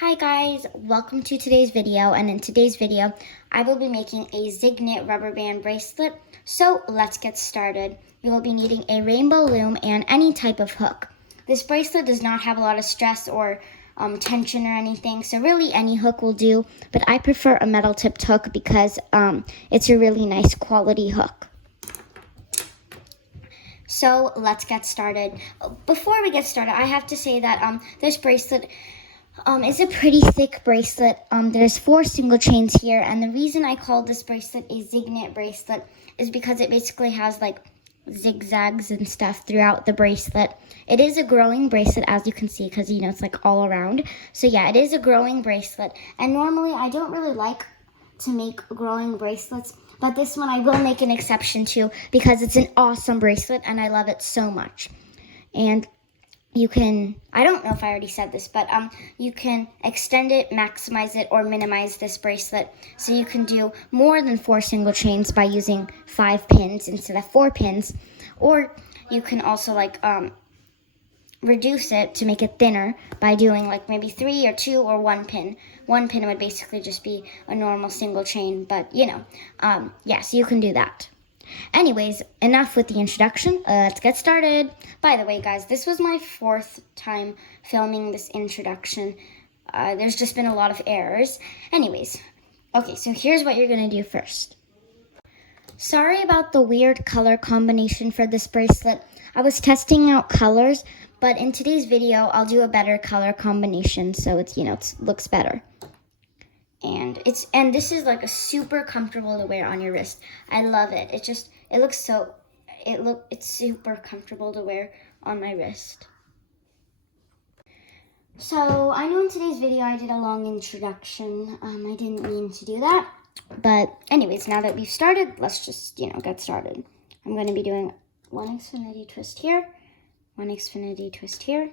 Hi guys, welcome to today's video, and in today's video I will be making a Zignet rubber band bracelet. So let's get started. You will be needing a rainbow loom and any type of hook. This bracelet does not have a lot of stress or tension or anything, so really any hook will do, but I prefer a metal tipped hook because it's a really nice quality hook. So let's get started. Before we get started, I have to say that this bracelet it's a pretty thick bracelet. There's 4 single chains here, and the reason I call this bracelet a Zignet bracelet is because it basically has like zigzags and stuff throughout the bracelet. It is a growing bracelet, as you can see, because it's like all around. So yeah, it is a growing bracelet, and normally I don't really like to make growing bracelets, but this one I will make an exception to because it's an awesome bracelet and I love it so much. And you can, I don't know if I already said this, but you can extend it, maximize it, or minimize this bracelet. So you can do more than 4 single chains by using 5 pins instead of 4 pins. Or you can also reduce it to make it thinner by doing like maybe 3 or 2 or 1 pin. 1 pin would basically just be a normal single chain, but yes, you can do that. Anyways, enough with the introduction. Let's get started. By the way, guys, this was my 4th time filming this introduction. There's just been a lot of errors. Anyways, okay, so here's what you're going to do first. Sorry about the weird color combination for this bracelet. I was testing out colors, but in today's video, I'll do a better color combination so it looks better. And this is like a super comfortable to wear on your wrist. I love it. It's super comfortable to wear on my wrist. So I know in today's video I did a long introduction. I didn't mean to do that. But anyways, now that we've started, let's just, get started. I'm going to be doing 1 Xfinity twist here, 1 Xfinity twist here,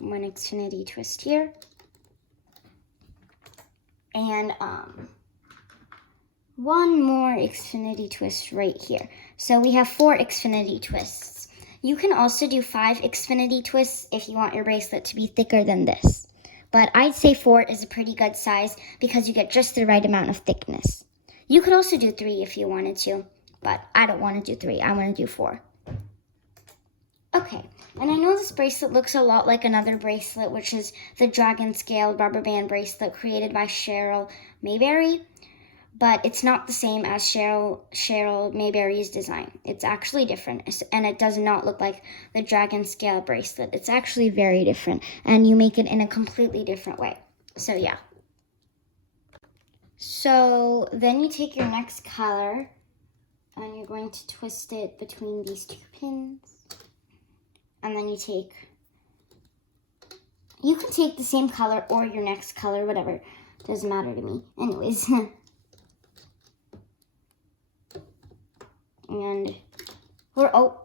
1 Xfinity twist here, and 1 more Xfinity twist right here. So we have 4 Xfinity twists. You can also do 5 Xfinity twists if you want your bracelet to be thicker than this. But I'd say 4 is a pretty good size because you get just the right amount of thickness. You could also do 3 if you wanted to, but I don't want to do 3. I want to do 4. Okay, and I know this bracelet looks a lot like another bracelet, which is the Dragon Scale rubber band bracelet created by Cheryl Mayberry, but it's not the same as Cheryl Mayberry's design. It's actually different, and it does not look like the Dragon Scale bracelet. It's actually very different, and you make it in a completely different way. So yeah. So then you take your next color, and you're going to twist it between these 2 pins. And then you can take the same color or your next color, whatever. Doesn't matter to me. Anyways. And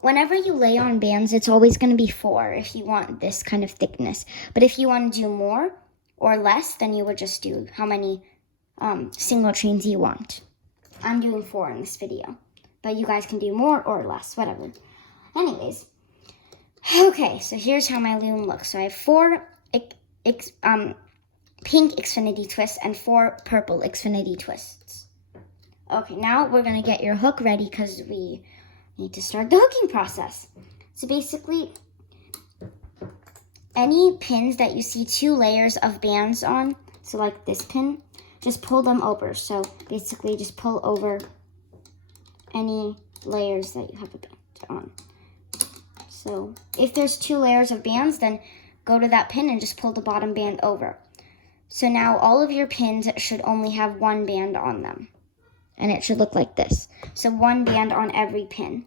whenever you lay on bands, it's always going to be 4 if you want this kind of thickness. But if you want to do more or less, then you would just do how many single chains you want. I'm doing 4 in this video. But you guys can do more or less, whatever. Anyways. Okay, so here's how my loom looks. So I have 4 pink Xfinity twists and 4 purple Xfinity twists. Okay, now we're going to get your hook ready because we need to start the hooking process. So basically, any pins that you see 2 layers of bands on, so like this pin, just pull them over. So basically just pull over any layers that you have a band on. So if there's 2 layers of bands, then go to that pin and just pull the bottom band over. So now all of your pins should only have 1 band on them. And it should look like this. So 1 band on every pin.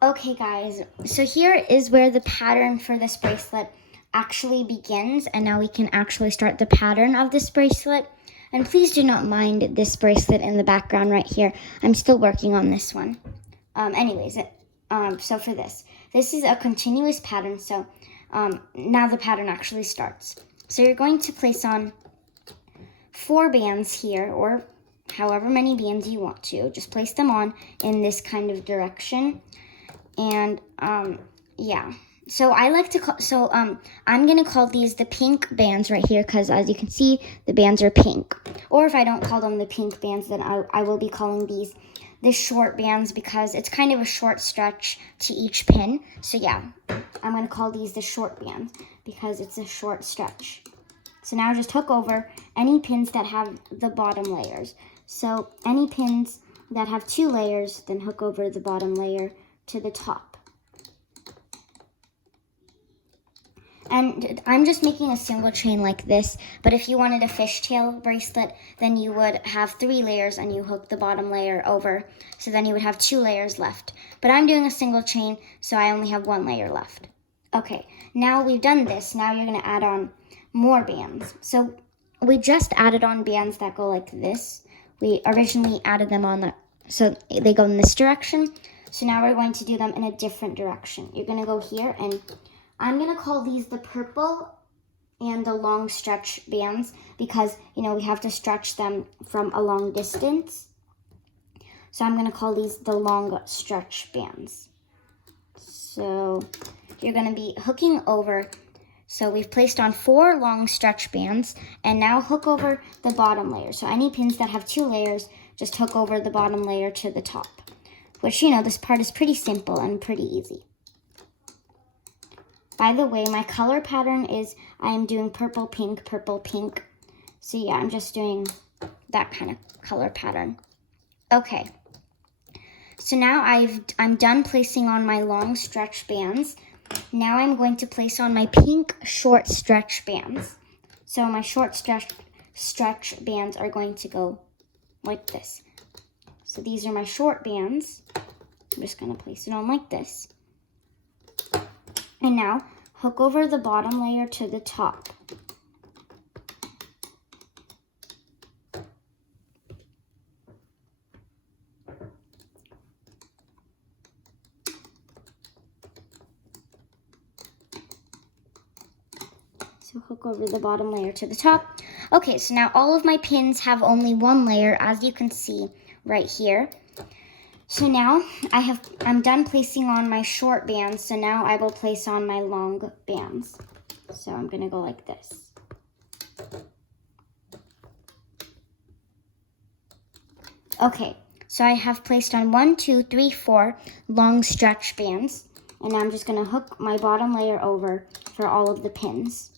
Okay guys, so here is where the pattern for this bracelet actually begins. And now we can actually start the pattern of this bracelet. And please do not mind this bracelet in the background right here. I'm still working on this one. So for this is a continuous pattern, so now the pattern actually starts. So you're going to place on 4 bands here, or however many bands you want to. Just place them on in this kind of direction. And yeah, So I like to call, I'm going to call these the pink bands right here because as you can see, the bands are pink. Or if I don't call them the pink bands, then I will be calling these the short bands because it's kind of a short stretch to each pin. So yeah, I'm going to call these the short bands because it's a short stretch. So now just hook over any pins that have the bottom layers. So any pins that have 2 layers, then hook over the bottom layer to the top. And I'm just making a single chain like this, but if you wanted a fishtail bracelet, then you would have 3 layers and you hook the bottom layer over, so then you would have 2 layers left. But I'm doing a single chain, so I only have 1 layer left. Okay, now we've done this, now you're gonna add on more bands. So we just added on bands that go like this. We originally added them on so they go in this direction. So now we're going to do them in a different direction. You're gonna go here and I'm going to call these the purple and the long stretch bands because, you know, we have to stretch them from a long distance. So I'm going to call these the long stretch bands. So you're going to be hooking over. So we've placed on 4 long stretch bands and now hook over the bottom layer. So any pins that have 2 layers, just hook over the bottom layer to the top, which, you know, this part is pretty simple and pretty easy. By the way, my color pattern is I am doing purple, pink, purple, pink. So yeah, I'm just doing that kind of color pattern. Okay. So now I'm done placing on my long stretch bands. Now I'm going to place on my pink short stretch bands. So my short stretch bands are going to go like this. So these are my short bands. I'm just going to place it on like this. And now, hook over the bottom layer to the top. So hook over the bottom layer to the top. Okay, so now all of my pins have only 1 layer, as you can see right here. So now I'm done placing on my short bands, so now I will place on my long bands. So I'm gonna go like this. Okay, so I have placed on 1, 2, 3, 4 long stretch bands, and now I'm just gonna hook my bottom layer over for all of the pins.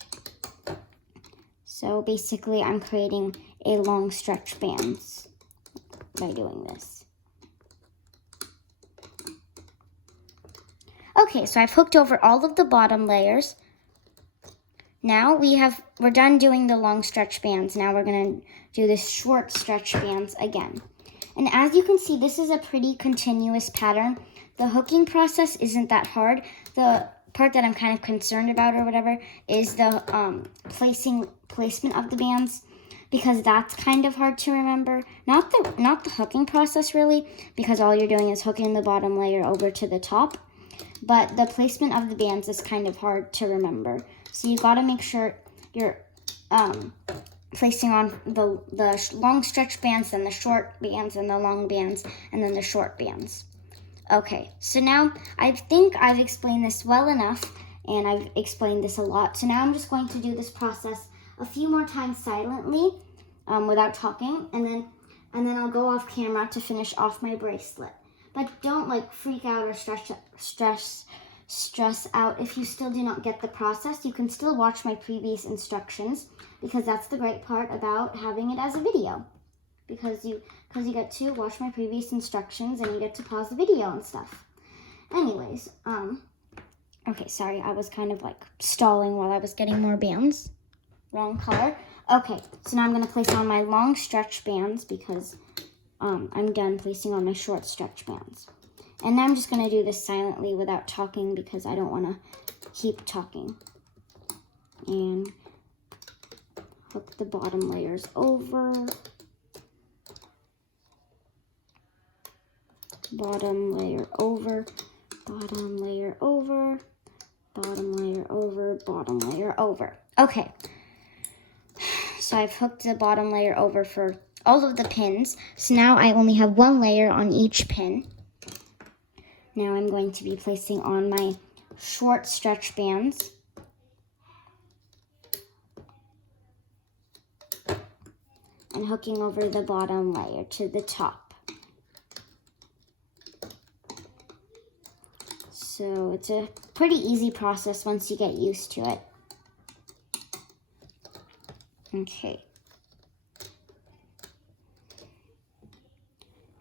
So basically I'm creating a long stretch bands by doing this. Okay, so I've hooked over all of the bottom layers. Now we're done doing the long stretch bands. Now we're gonna do the short stretch bands again. And as you can see, this is a pretty continuous pattern. The hooking process isn't that hard. The part that I'm kind of concerned about or whatever is the placement of the bands, because that's kind of hard to remember. Not the hooking process really, because all you're doing is hooking the bottom layer over to the top. But the placement of the bands is kind of hard to remember. So you gotta make sure you're placing on the long stretch bands, then the short bands, and the long bands, and then the short bands. Okay, so now I think I've explained this well enough, and I've explained this a lot. So now I'm just going to do this process a few more times silently, without talking, and then I'll go off camera to finish off my bracelet. But don't like freak out or stress out if you still do not get the process. You can still watch my previous instructions, because that's the great part about having it as a video. Because you get to watch my previous instructions and you get to pause the video and stuff. Anyways, okay, sorry, I was kind of like stalling while I was getting more bands. Wrong color. Okay, so now I'm gonna place on my long stretch bands because I'm done placing on my short stretch bands. And now I'm just gonna do this silently without talking because I don't wanna keep talking. And hook the bottom layers over. Bottom layer over, bottom layer over, bottom layer over, bottom layer over. Okay, so I've hooked the bottom layer over for all of the pins. So now I only have 1 layer on each pin. Now I'm going to be placing on my short stretch bands. And hooking over the bottom layer to the top. So it's a pretty easy process once you get used to it. Okay.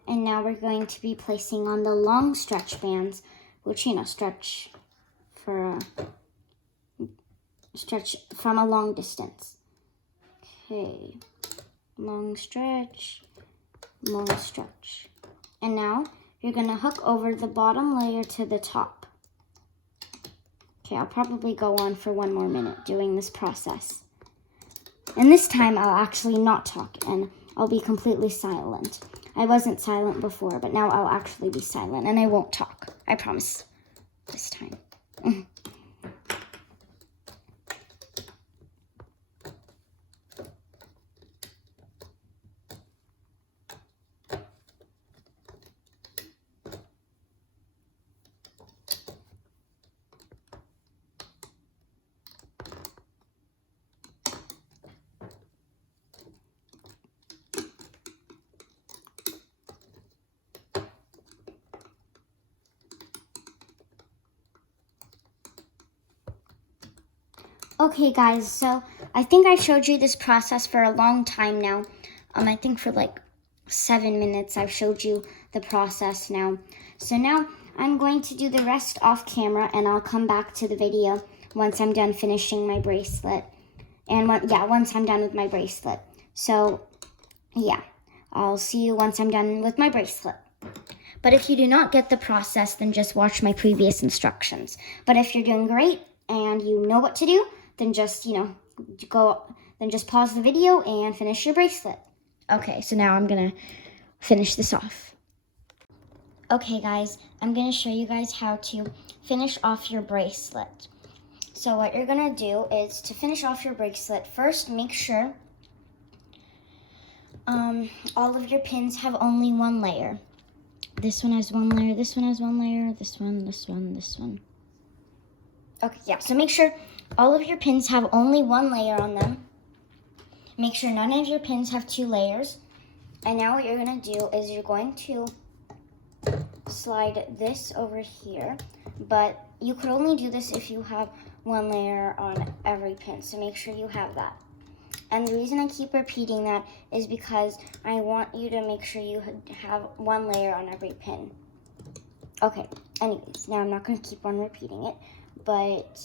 And now we're going to be placing on the long stretch bands, which, stretch from a long distance. Okay. Long stretch, long stretch. And now you're gonna hook over the bottom layer to the top. Okay, I'll probably go on for 1 more minute doing this process. And this time I'll actually not talk and I'll be completely silent. I wasn't silent before, but now I'll actually be silent and I won't talk. I promise this time. Okay guys, so I think I showed you this process for a long time now. I think for like 7 minutes I've showed you the process now. So now I'm going to do the rest off camera and I'll come back to the video once I'm done finishing my bracelet. And once I'm done with my bracelet. So yeah, I'll see you once I'm done with my bracelet. But if you do not get the process, then just watch my previous instructions. But if you're doing great and you know what to do, then just, just pause the video and finish your bracelet. Okay, so now I'm gonna finish this off. Okay guys, I'm gonna show you guys how to finish off your bracelet. So what you're gonna do is to finish off your bracelet, first make sure all of your pins have only 1 layer. This one has 1 layer, this one has 1 layer, this one, this one, this one. Okay, yeah, so make sure all of your pins have only 1 layer on them. Make sure none of your pins have 2 layers. And now what you're going to do is you're going to slide this over here. But you could only do this if you have 1 layer on every pin. So make sure you have that. And the reason I keep repeating that is because I want you to make sure you have 1 layer on every pin. Okay, anyways, now I'm not going to keep on repeating it. But,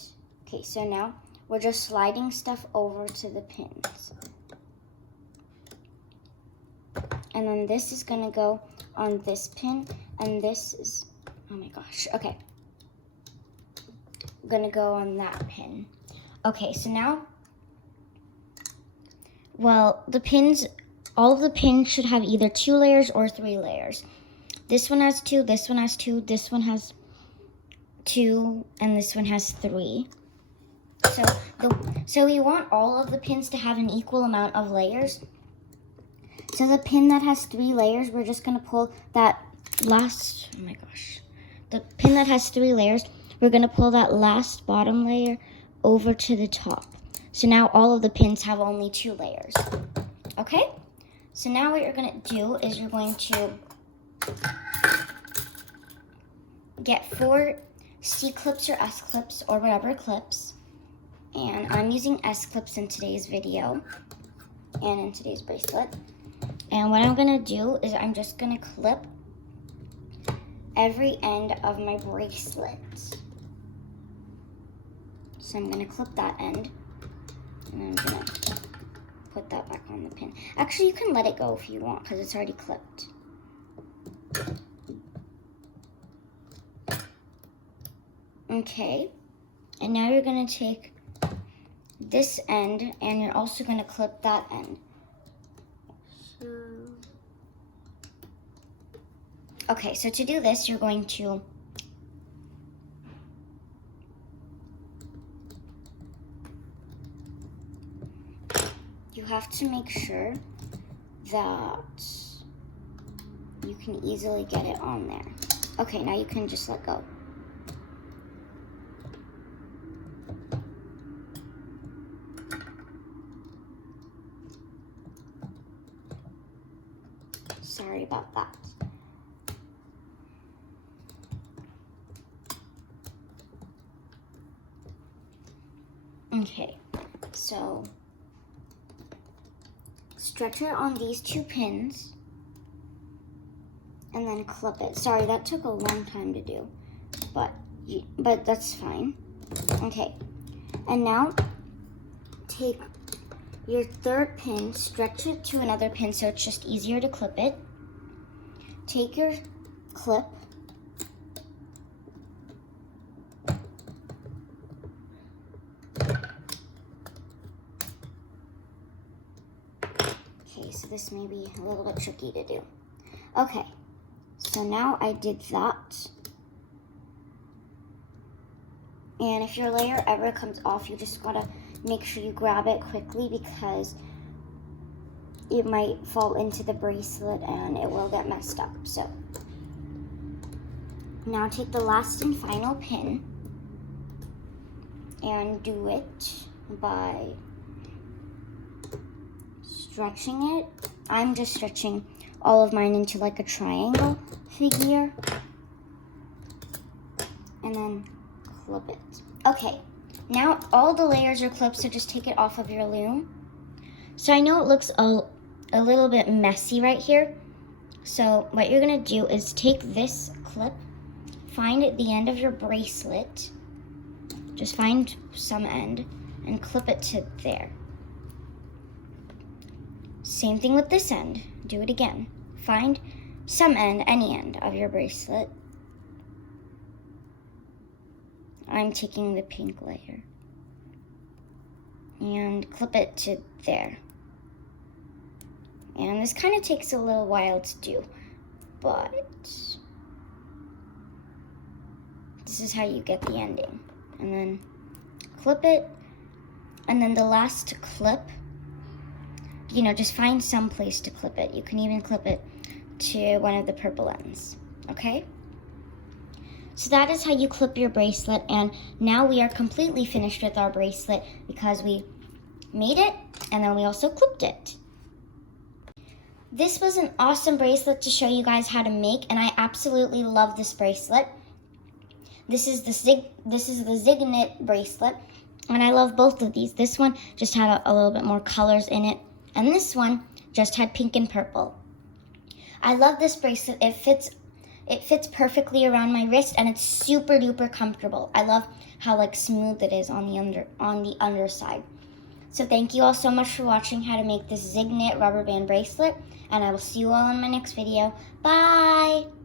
okay, so now we're just sliding stuff over to the pins. And then this is going to go on this pin, and this is, oh my gosh, okay. Going to go on that pin. Okay, so now, well, the pins, all of the pins should have either 2 layers or 3 layers. This one has 2, this one has 2, this one has 2, and this one has 3. So we want all of the pins to have an equal amount of layers. So the pin that has 3 layers, we're just gonna pull that last, oh my gosh. The pin that has 3 layers, we're gonna pull that last bottom layer over to the top. So now all of the pins have only 2 layers, okay? So now what you're gonna do is you're going to get 4 C clips or S clips or whatever clips. And I'm using S clips in today's video and in today's bracelet. And what I'm gonna do is I'm just gonna clip every end of my bracelet. So I'm gonna clip that end and I'm gonna put that back on the pin. Actually, you can let it go if you want because it's already clipped. Okay, and now you're gonna take this end and you're also gonna clip that end. Okay, so to do this, you're going to you have to make sure that you can easily get it on there. Okay, now you can just let go. Sorry about that. Okay, so stretch it on these 2 pins and then clip it. Sorry, that took a long time to do, but that's fine. Okay, and now take your 3rd pin, stretch it to another pin so it's just easier to clip it. Take your clip, okay, so this may be a little bit tricky to do. Okay, so now I did that. And if your layer ever comes off, you just gotta make sure you grab it quickly because it might fall into the bracelet and it will get messed up. So now take the last and final pin and do it by stretching it. I'm just stretching all of mine into like a triangle figure and then clip it. Okay, now all the layers are clipped, so just take it off of your loom. So I know it looks a little bit messy right here. So what you're gonna do is take this clip, find at the end of your bracelet, just find some end and clip it to there. Same thing with this end, do it again. Find some end, any end of your bracelet. I'm taking the pink layer and clip it to there. And this kind of takes a little while to do, but this is how you get the ending. And then clip it, and then the last clip, you know, just find some place to clip it. You can even clip it to one of the purple ends, okay? So that is how you clip your bracelet, and now we are completely finished with our bracelet because we made it and then we also clipped it. This was an awesome bracelet to show you guys how to make, and I absolutely love this bracelet. This is the Zignet bracelet, and I love both of these. This one just had a little bit more colors in it, and this one just had pink and purple. I love this bracelet. It fits perfectly around my wrist, and it's super duper comfortable. I love how like smooth it is on the underside. So thank you all so much for watching how to make this Zignet rubber band bracelet, and I will see you all in my next video. Bye!